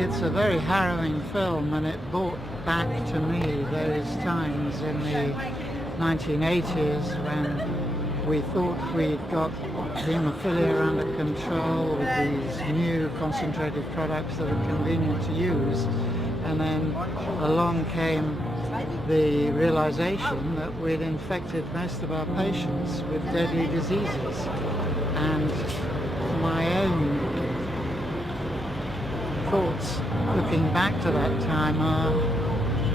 it's a very harrowing film, and it brought back to me those times in the 1980s when we thought we'd got haemophilia under control with these new concentrated products that are convenient to use, and then along came the realization that we'd infected most of our patients with deadly diseases. And my own thoughts looking back to that time are,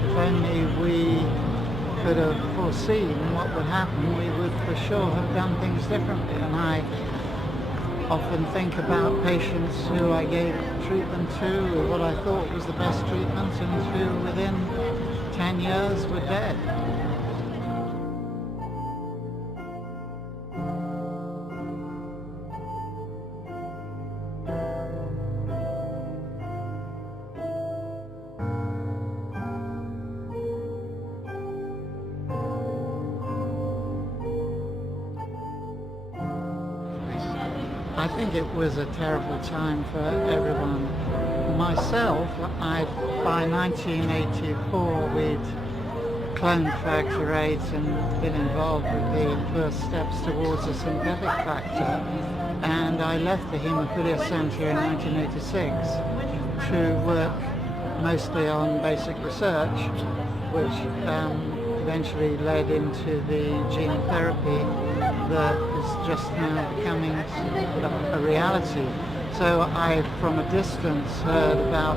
if only we could have foreseen what would happen, we would for sure have done things differently. And I often think about patients who I gave treatment to, with what I thought was the best treatment, and who within 10 years were dead. I think it was a terrible time for everyone. Myself, by 1984 we'd cloned factor VIII and been involved with the first steps towards a synthetic factor, and I left the Haemophilia Centre in 1986 to work mostly on basic research, which eventually led into the gene therapy that is just now becoming a reality. So I, from a distance, heard about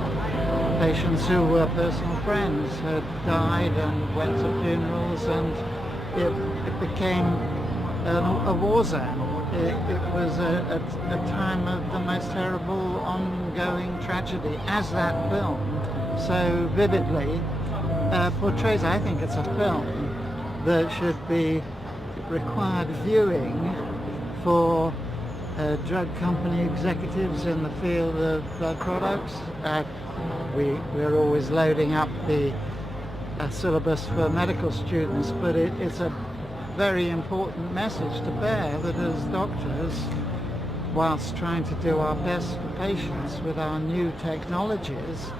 patients who were personal friends, had died and went to funerals, and it became a war zone. It was a time of the most terrible ongoing tragedy, as that film so vividly portrays. I think it's a film that should be required viewing for drug company executives in the field of blood products. We're always loading up the syllabus for medical students, but it's a very important message to bear that as doctors, whilst trying to do our best for patients with our new technologies,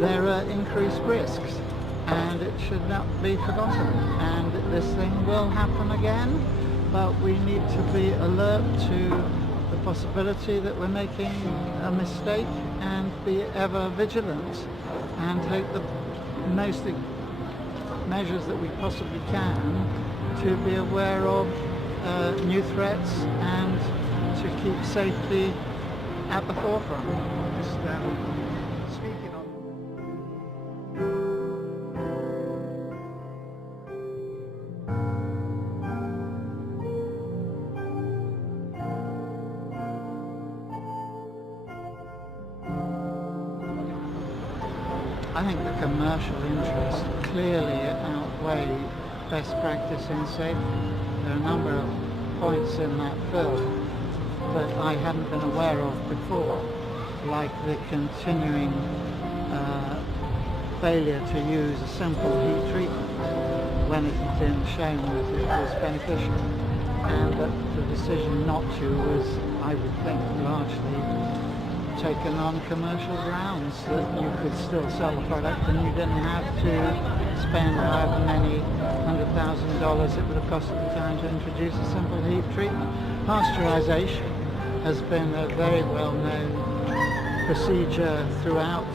there are increased risks, and it should not be forgotten. And this thing will happen again, but we need to be alert to the possibility that we're making a mistake, and be ever vigilant and take the most measures that we possibly can to be aware of new threats and to keep safety at the forefront. Speaking on I think the commercial interests clearly outweigh best practice in safety. There are a number of points in that film that I hadn't been aware of before, like the continuing failure to use a simple heat treatment when it had been shown that it was beneficial, and that the decision not to was, I would think, largely taken on commercial grounds, that you could still sell the product and you didn't have to spend however many $100,000 it would have cost at the time to introduce a simple heat treatment. Pasteurization has been a very well-known procedure throughout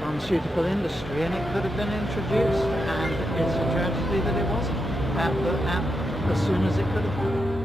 pharmaceutical industry, and it could have been introduced, and it's a tragedy that it wasn't as soon as it could have been.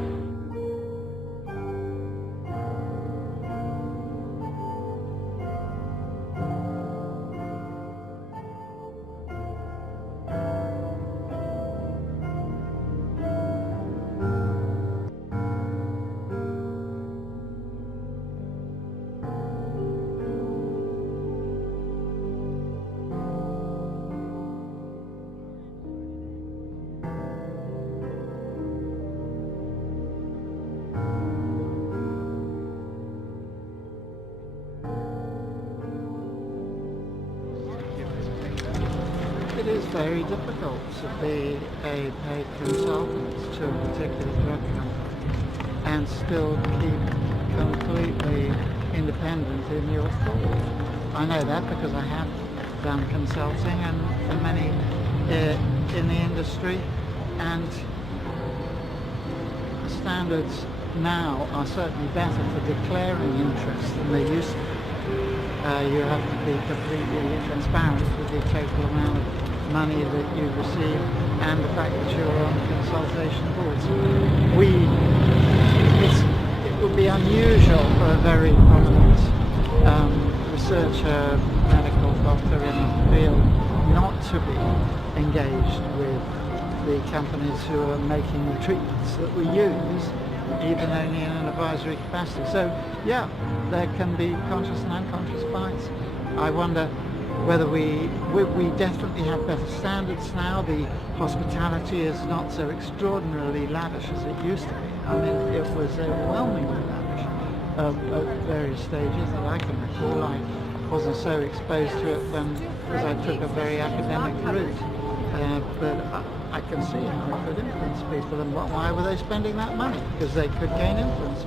It is very difficult to be a paid consultant to a particular drug company and still keep completely independent independent in your thought. I know that because I have done consulting and for many in the industry, and the standards now are certainly better for declaring interest than they used to be. You have to be completely transparent with the total amount of money that you receive and the fact that you're on consultation boards. It would be unusual for a very prominent researcher, medical doctor in the field not to be engaged with the companies who are making the treatments that we use, even only in an advisory capacity. So yeah, there can be conscious and unconscious bias. I wonder whether we definitely have better standards now. The hospitality is not so extraordinarily lavish as it used to be. I mean, it was overwhelmingly lavish at various stages that I can recall. I wasn't so exposed to it because I took a very academic route. But I can see how it could influence people, and why were they spending that money? Because they could gain influence.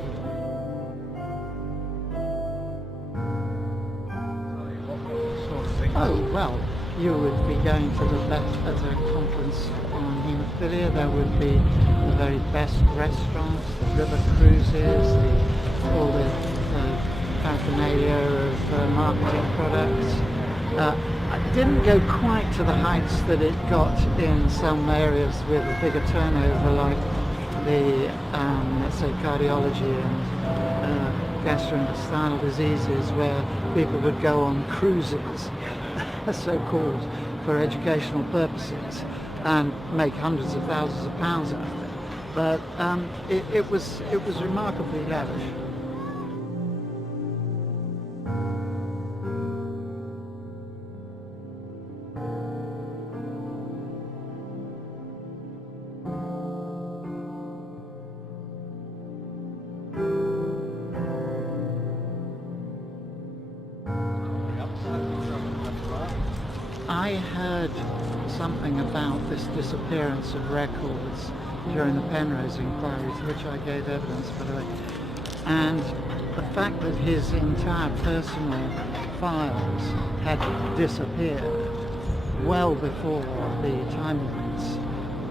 Oh, well, you would be going to the best at a conference on haemophilia. There would be the very best restaurants, the river cruises, all the paraphernalia of marketing products. It didn't go quite to the heights that it got in some areas with a bigger turnover, like the, let's say, cardiology and gastrointestinal diseases, where people would go on cruises, so-called, for educational purposes, and make hundreds of thousands of pounds out of it. But it was remarkably lavish. I heard something about this disappearance of records during the Penrose inquiry, to which I gave evidence, by the way, and the fact that his entire personal files had disappeared well before the time limits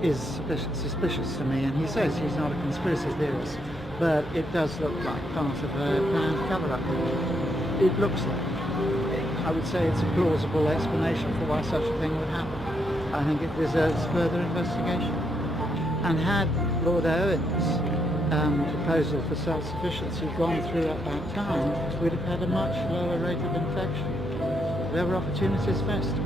is suspicious to me, and he says he's not a conspiracy theorist, but it does look like part of a planned cover-up. It looks like. I would say it's a plausible explanation for why such a thing would happen. I think it deserves further investigation. And had Lord Owen's proposal for self-sufficiency gone through at that time, we'd have had a much lower rate of infection. There were opportunities missed.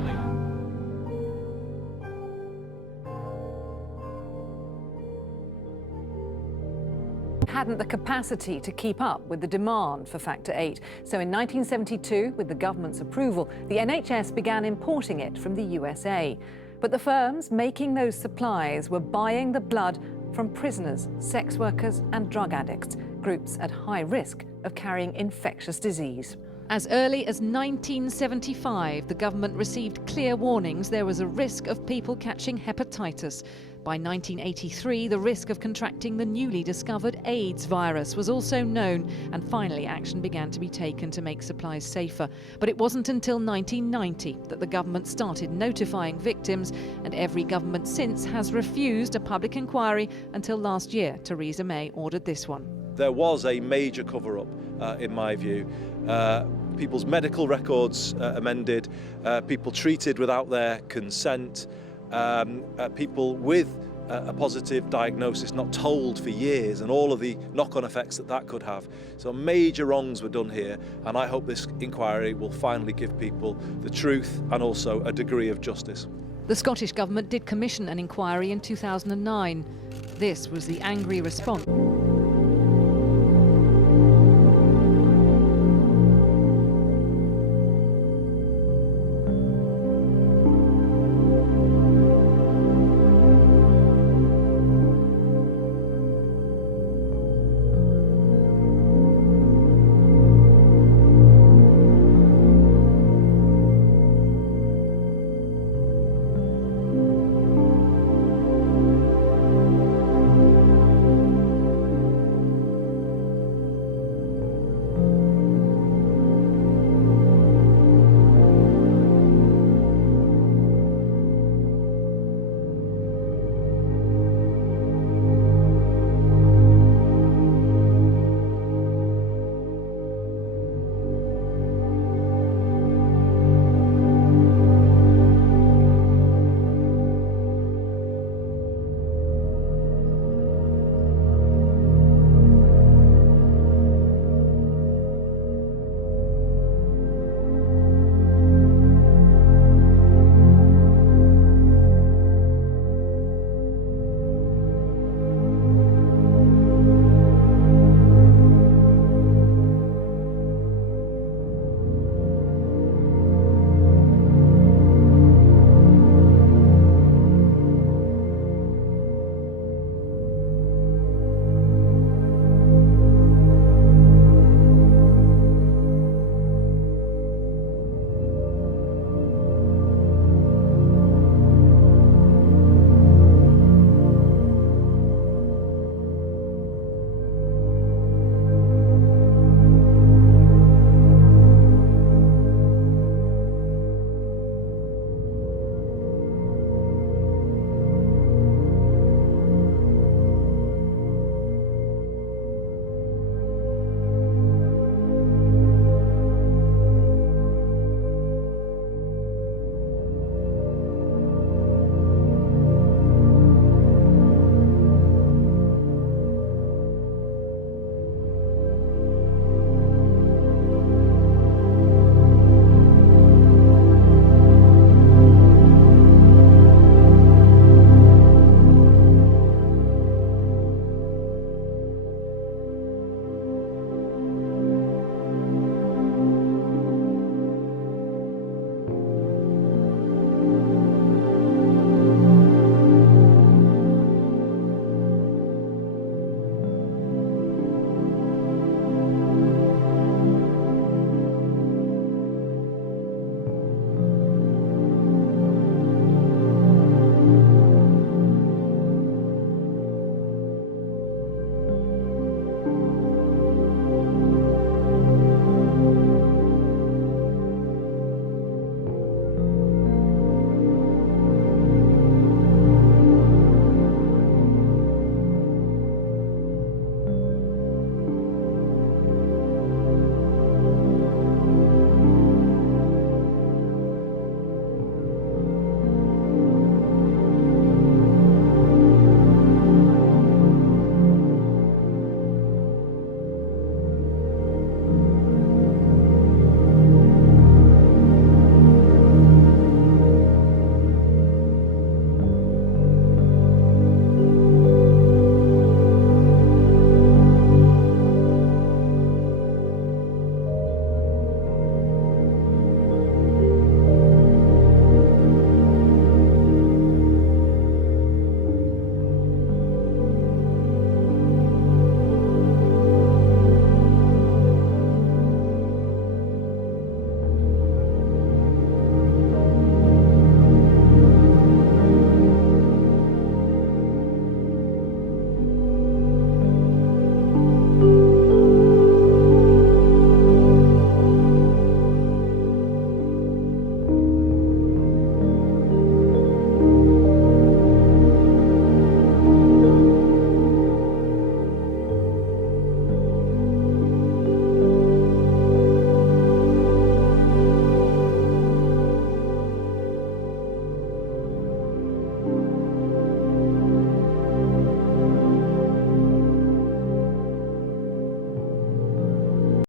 Hadn't the capacity to keep up with the demand for Factor VIII. So in 1972, with the government's approval, the NHS began importing it from the USA. But the firms making those supplies were buying the blood from prisoners, sex workers and drug addicts, groups at high risk of carrying infectious disease. As early as 1975, the government received clear warnings there was a risk of people catching hepatitis. By 1983, the risk of contracting the newly discovered AIDS virus was also known, and finally action began to be taken to make supplies safer. But it wasn't until 1990 that the government started notifying victims, and every government since has refused a public inquiry until last year Theresa May ordered this one. There was a major cover-up, in my view. People's medical records amended, people treated without their consent, people with a positive diagnosis not told for years, and all of the knock-on effects that could have. So major wrongs were done here, and I hope this inquiry will finally give people the truth and also a degree of justice. The Scottish Government did commission an inquiry in 2009. This was the angry response.